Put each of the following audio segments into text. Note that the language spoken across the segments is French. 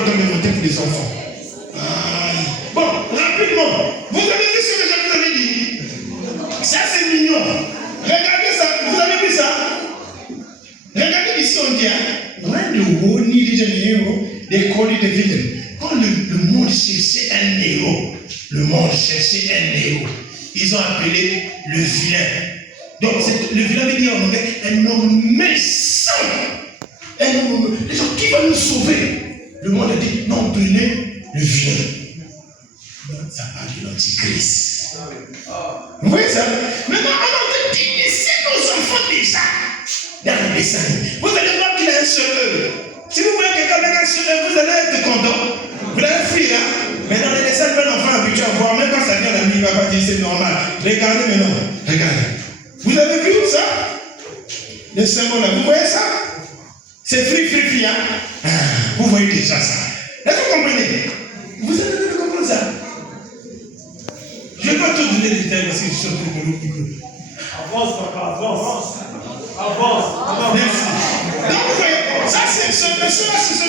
le temps de monter pour les enfants. Bon, rapidement, vous avez vu ce que je vous avais dit? Ça, c'est mignon. Regardez ça, vous avez vu ça? Regardez ici, on dit, when the world needed a hero, they call it a villain. Quand le monde cherchait un héros, ils ont appelé le vilain. Donc, le vilain veut dire en anglais un homme méchant. Un homme, les gens qui vont nous sauver. Le monde a dit, non, prenez le vilain. Ça parle de l'antichrist. Vous voyez ça? Maintenant, on a d'initier nos enfants déjà dans le dessin. Vous allez voir qu'il a un seul œil. Si vous voyez quelqu'un avec un seul œil, vous allez être content. Vous allez fuir, hein? Mais dans les dessins, un enfant habitué à voir, même quand ça vient la nuit, il ne va pas dire c'est normal. Regardez maintenant, regardez. Vous avez vu ça? Le symbole là, vous voyez ça? C'est free, hein? Vous voyez déjà ça. Est-ce que vous comprenez? Vous allez comprendre ça? Je ne vais pas tout donner les détails parce que je suis en train de l'autre. Avance, papa, avance. Merci. Donc vous voyez, ça c'est ce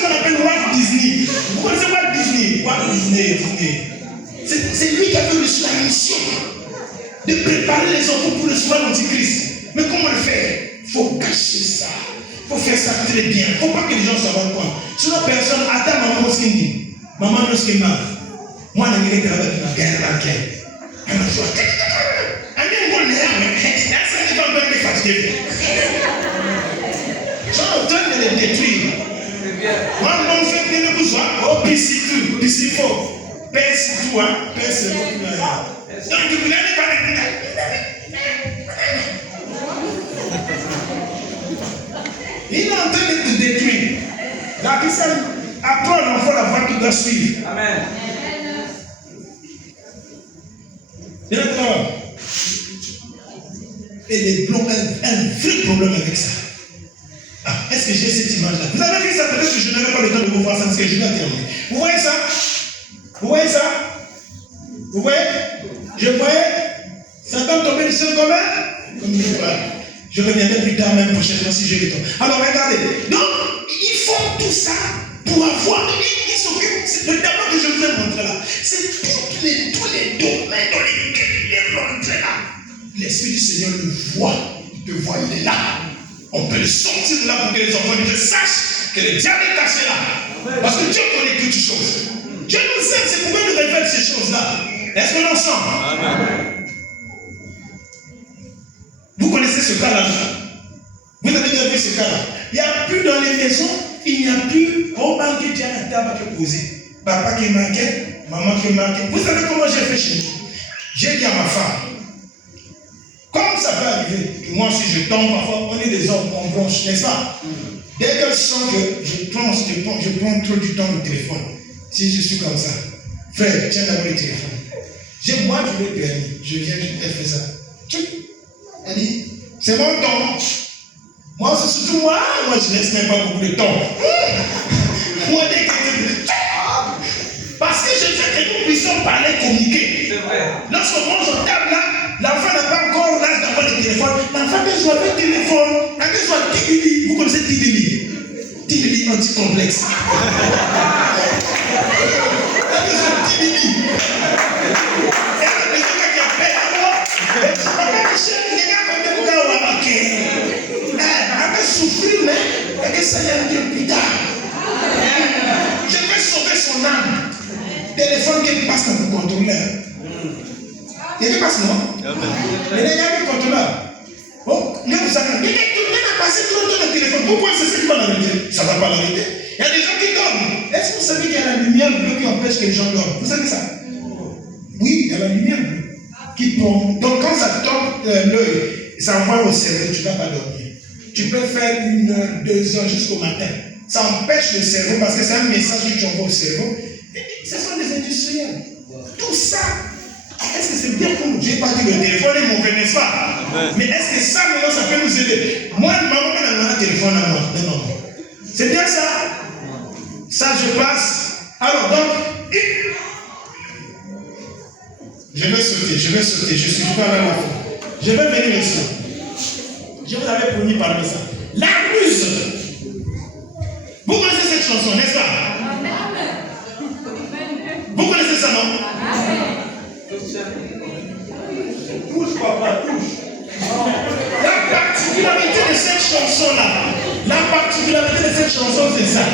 qu'on appelle Walt Disney. Vous connaissez Walt Disney? Walt Disney. C'est lui qui a fait la mission de préparer les enfants pour recevoir l'Antichrist. Mais comment le faire? Il faut cacher ça. Il faut faire ça très bien. Il ne faut pas que les gens s'en rendent compte. Sinon personne, attends maman ce qu'il dit. Maman ce qu'il m'a. Moi, je n'ai pas de la guerre dans laquelle. Elle m'a dit, ils sont en train de les détruire. Moi, on fait bien le besoin. Oh, piscine, faux. Pèse tout, hein. Pèse tout. Donc, vous n'allez pas il est en train de te détruire. La personne apprend l'enfant la voie qui doit suivre. Amen. D'accord. Et les blancs ont un vrai problème avec ça. Est-ce que j'ai cette image-là? Vous avez vu ça? Peut-être que je n'aurai pas le temps de vous voir ça parce que je vais terminer. Vous voyez ça? Vous voyez ça? Vous voyez? Je voyais Satan tomber du ciel comme une étoile. Je reviendrai plus tard, même prochainement si j'ai le temps. Alors regardez. Donc, ils font tout ça pour avoir. Ils s'occupent. Le tableau que je vous ai montré là, c'est tous les domaines dans lesquels il est rentré là. L'Esprit du Seigneur le voit. Il te voit, il est là. On peut le sortir de là pour que les enfants de Dieu sachent que le diable est caché là. Parce que Dieu connaît toutes choses. Dieu nous aime, c'est pourquoi il nous révèle ces choses-là. Est-ce qu'on est ensemble? Amen. Vous connaissez ce cas-là? Vous avez déjà vu ce cas-là? Il n'y a plus dans les maisons, il n'y a plus au banc qui tient la table qui est posée. Papa qui est marqué, maman qui est marquée. Vous savez comment j'ai fait chez nous? J'ai dit à ma femme, comme ça peut arriver, que moi si je tombe parfois, on est des hommes, on bronche, n'est-ce pas? Dès qu'elle sent que je prends trop du temps le téléphone, si je suis comme ça, frère, tiens d'abord le téléphone. Moi je l'ai permis, je viens, elle fait ça. Elle dit, c'est mon temps. Moi, c'est surtout moi je ne laisse même pas beaucoup de temps. Moi, parce que je sais que nous puissions parler, communiquer. C'est vrai. Lorsqu'on mange en table là, l'enfant n'a pas encore l'âge d'avoir le téléphone. L'enfant peut jouer avec le téléphone. Elle peut jouer avec Tidili. Vous connaissez Tidili? Tidili anti-complexe. Elle peut jouer avec Tidili. Et la personne qui appelle alors, elle dit, papa Michel, les gars, quand même, elle peut souffrir, mais elle peut s'aller un peu plus tard. Je peux sauver son âme. Téléphone qui passe dans le contrôleur. Il y a qui passe, non? Mais il y a un contrôleur. Bon, il y a passé tout le temps dans le téléphone. Pourquoi c'est ce qui va l'arrêter? Ça ne va pas l'arrêter. Il y a des gens qui dorment. Est-ce que vous savez qu'il y a la lumière bleue qui empêche que les gens dorment? Vous savez ça? Oui, il y a la lumière bleue qui tombe. Donc quand ça tombe l'œil, ça envoie au cerveau, tu ne vas pas dormir. Tu peux faire 1 heure, 2 heures jusqu'au matin. Ça empêche le cerveau parce que c'est un message que tu envoies au cerveau. Et ce sont des industriels. Tout ça, est-ce que c'est bien pour nous? Je n'ai pas dit que le téléphone est mauvais, n'est-ce pas? Mais est-ce que ça, maintenant, ça peut nous aider? Moi, maman, quand elle a un téléphone à moi, non. C'est bien ça? Ça, je passe. Alors, donc, je vais sauter, je suis pas à la fin. Je vais venir ici. Je vous avais promis parmi ça. La ruse. Vous connaissez cette chanson, n'est-ce pas? Touche, papa, touche. La particularité de cette chanson-là, c'est ça.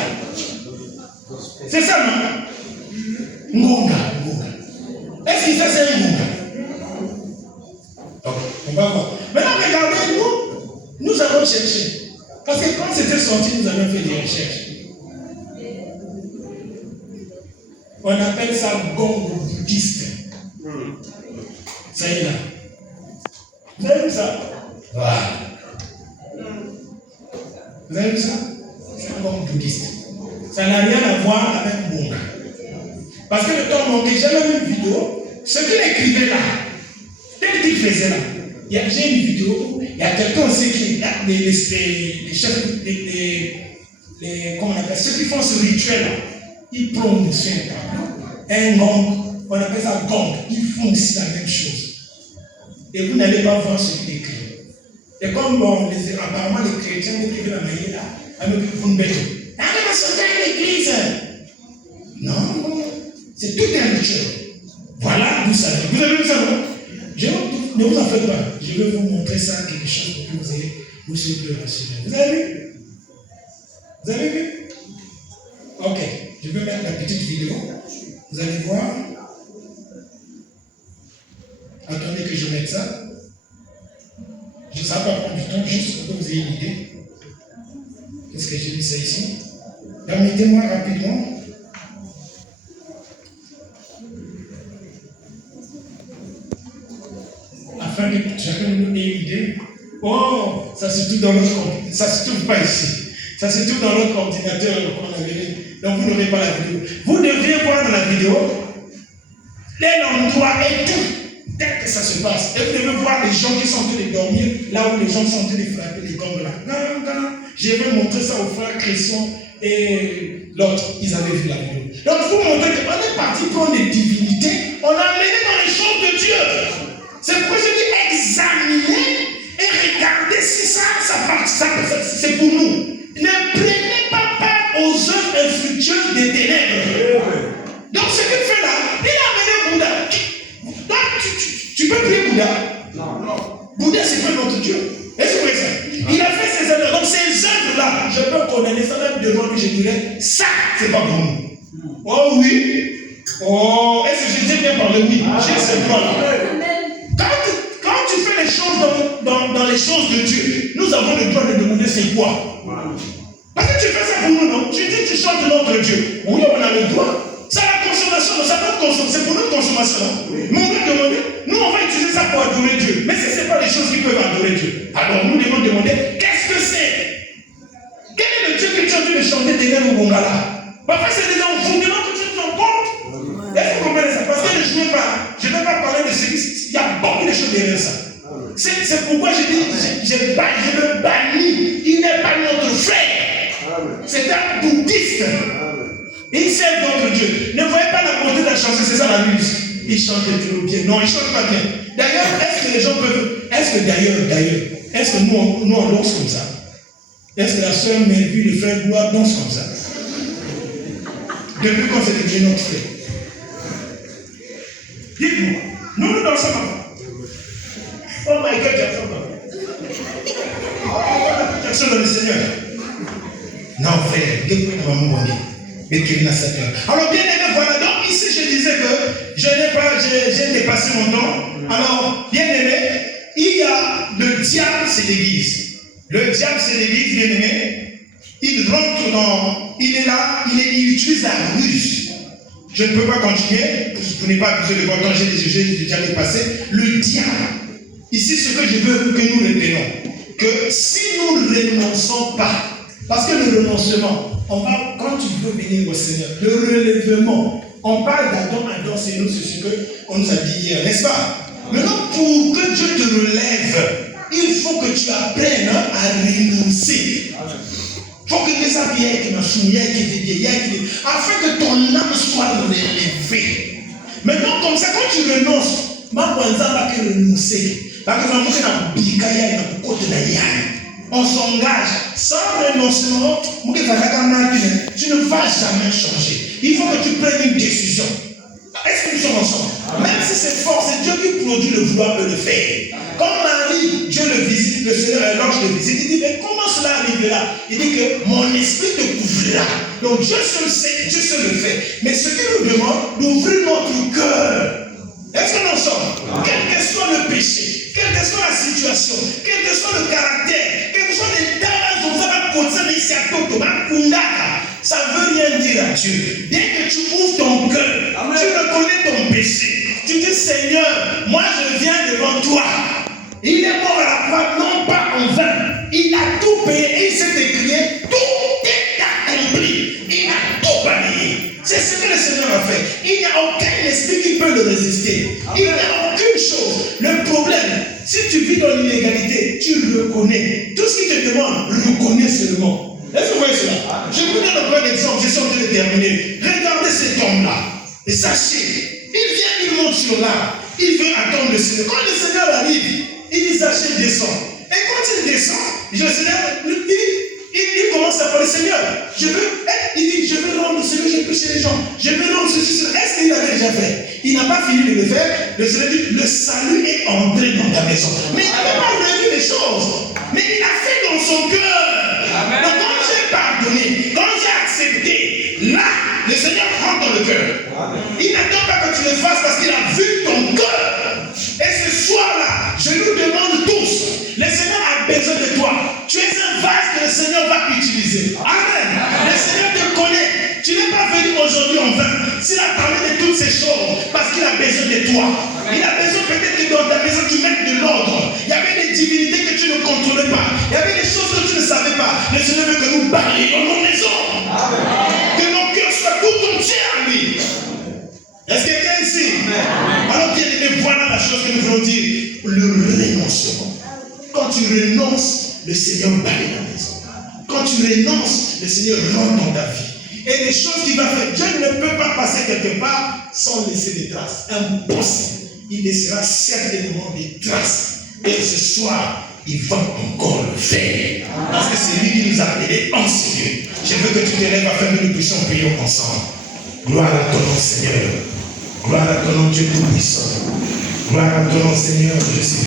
C'est ça, non? Ngonga. Est-ce qu'il fait c'est un Ngonga? Ok, on va voir. Maintenant, regardez, nous allons chercher. Parce que quand c'était sorti, nous avons fait des recherches. On appelle ça gong bouddhiste. Ça y est là. Vous avez vu ça? Voilà. Vous avez vu ça? C'est un gong bouddhiste. Ça n'a rien à voir avec Bonga. Parce que le temps manquait, j'ai même une vidéo. Ce qu'il écrivait là, tel qu'il faisait là. J'ai une vidéo, il y a quelqu'un aussi qui les chefs, comment on appelle, ceux qui font ce rituel là, ils prennent dessus un gong, on appelle ça gong, ils font aussi la même chose. Et vous n'allez pas voir ce qu'il écrit. Et comme apparemment les chrétiens écrivent la manière là, avec vous ne bêtez. Allez va sauter à l'église. Non, c'est tout un rituel. Voilà d'où ça vient. Vous avez vu ça, non? Ne vous en faites pas. Je vais vous montrer ça, quelque chose pour que vous soyez plus rassurés. Vous avez vu? Vous avez vu? Ok. Je vais mettre la petite vidéo. Vous allez voir. Attendez que je mette ça. Ça va pas prendre du temps, juste pour que vous ayez une idée. Qu'est-ce que j'ai mis ça ici? Permettez-moi rapidement. Afin que chacun de nous ait une idée. Oh, ça se trouve dans notre ordinateur. Ça se trouve pas ici. Ça se trouve dans notre ordinateur qu'on a vu. Donc vous n'aurez pas la vidéo. Vous devriez voir dans la vidéo l'endroit et tout. Tel que ça se passe. Et vous devez voir les gens qui sont en train de dormir, là où les gens sont en train de frapper les gongs là. Non. Je vais montrer ça aux frères Christian et l'autre. Ils avaient vu la vidéo. Donc vous montrez qu'on est parti prendre des divinités, on a amené dans les choses de Dieu. C'est pourquoi je dis examiner et regarder si ça c'est pour nous. Ne prenez pas part aux œuvres infructueuses des ténèbres. Donc ce qu'il fait là, il a amené Bouddha. Donc tu peux prier Bouddha? Non. Bouddha c'est pas notre Dieu. Est-ce que vous voyez ça? Il a fait ces œuvres. Donc ces œuvres-là, je peux condamner ça même devant lui, je dirais, ça c'est pas pour nous. Oh oui. Oh, est-ce que je t'ai bien parlé? Oui. J'ai ce droit-là. Quand tu fais les choses dans les choses de Dieu, nous avons le droit de demander c'est quoi? Parce que tu fais ça pour nous, non? Tu dis tu chantes notre Dieu. Oui, on a le droit. C'est la consommation, c'est pour notre consommation. Mais on va demander, nous on va utiliser ça pour adorer Dieu. Mais si ce n'est pas les choses qui peuvent adorer Dieu, alors nous devons demander qu'est-ce que c'est? Quel est le Dieu que tu as dû chanter derrière le Bongala? Parfois c'est des gens, vous demandez que tu te rends compte. Est-ce que vous comprenez ça? Parce que je ne vais pas parler de ce qui. Il y a beaucoup de choses derrière ça. C'est pourquoi je dis, je le bannis. Il n'est pas notre frère. C'est un bouddhiste. Il sert d'autres dieux. Ne voyez pas la beauté de la chanson, c'est ça la musique. Il chante trop bien. Non, il chante pas bien. D'ailleurs, est-ce que les gens peuvent. Est-ce que nous on danse comme ça? Est-ce que la soeur Melville, le frère Gloire danse comme ça? Depuis quand c'est devenu notre frère? Dites-moi, nous dansons pas. Oh my God, Jackson. Jackson dans le Seigneur. Non, frère, dites-moi, maman, alors bien aimé, voilà, donc ici je disais que j'ai dépassé mon temps. Alors, bien aimé, il y a le diable, c'est l'église. Le diable, c'est l'église, bien aimé. Il rentre il est là, il utilise la ruse. Je ne peux pas continuer, vous n'avez pas besoin de votre temps, j'ai déjà dépassé. Le diable. Ici, ce que je veux que nous retenions, que si nous ne renonçons pas, parce que le renoncement, quand tu veux venir au Seigneur, le relèvement, on parle d'Adam, c'est ce qu'on nous a dit hier, n'est-ce pas? Maintenant, pour que Dieu te relève, il faut que tu apprennes à renoncer. Il faut que les habillés afin que ton âme soit relevée. Maintenant, comme ça, quand tu renonces, renoncer. On s'engage sans renoncement. Tu ne vas jamais changer. Il faut que tu prennes une décision. Est-ce que nous sommes ensemble? Même si c'est fort, c'est Dieu qui produit le vouloir et le faire. Quand Marie, Dieu le visite, le Seigneur, l'ange le visite, il dit, mais comment cela arrivera? Il dit que mon esprit te couvrira. Donc Dieu seul sait, Dieu seul le fait. Mais ce qu'il nous demande, d'ouvrir notre cœur. Est-ce que nous sommes? Quel que soit le péché, quelle que soit la situation, quel que soit le caractère, quel que soit les talents, ça ne veut rien dire à Dieu. Dès que tu ouvres ton cœur, tu reconnais ton péché. Tu dis, Seigneur, moi je viens devant toi. Il est mort à la croix, non pas en vain. Il a tout payé et il s'est écrié, tout est accompli. Il a tout balayé. C'est ce que le Seigneur a fait. Il n'y a aucun esprit qui peut le résister. Il n'y a aucune chose. Le problème, si tu vis dans l'illégalité, tu reconnais. Tout ce qu'il te demande, reconnais seulement. Est-ce que vous voyez cela? Je vous donne un exemple, je suis en train de terminer. Regardez cet homme-là. Et sachez, il vient, il monte sur l'arbre. Il veut attendre le Seigneur. Quand le Seigneur arrive, il dit, Zachée, descend. Et quand il descend, le Seigneur, il commence à parler, Seigneur, il dit, je veux rendre, Seigneur, j'ai péché les gens. Je veux rendre ceci, cela. Est-ce qu'il l'avait déjà fait? Il n'a pas fini de le faire. Le Seigneur dit, le salut est entré dans ta maison. Mais il n'avait pas réuni les choses. Mais il a fait dans son cœur. Amen. Donc quand j'ai pardonné, quand j'ai accepté, là, le Seigneur rentre dans le cœur. Il n'attend pas que tu le fasses parce qu'il a vu ton cœur. Et ce soir-là, je nous demande tous, le Seigneur a besoin de toi. Tu es un vase que le Seigneur va utiliser. Amen. Le Seigneur te connaît. Tu n'es pas venu aujourd'hui en vain. S'il a parlé de toutes ces choses, parce qu'il a besoin de toi. Il a besoin peut-être que dans ta maison, tu mettes de l'ordre. Il y avait des divinités que tu ne contrôlais pas. Il y avait des choses que tu ne savais pas. Le Seigneur veut que nous parlions dans nos maisons. Que nos cœurs soient tout entiers à lui. Est-ce que quelqu'un ici? Alors bien aimé, voilà la chose que nous voulons dire. Le renoncement. Quand tu renonces, le Seigneur balaye la maison. Quand tu renonces, le Seigneur rentre dans ta vie. Et les choses qu'il va faire, Dieu ne peut pas passer quelque part sans laisser des traces. Impossible. Il laissera certainement des traces. Et ce soir, il va encore le faire. Parce que c'est lui qui nous a appelés en Seigneur. Je veux que tu te lèves afin que nous puissions prier ensemble. Gloire à ton nom, Seigneur. Gloire à ton nom, Dieu tout-puissant. Gloire à ton nom, Seigneur. Je suis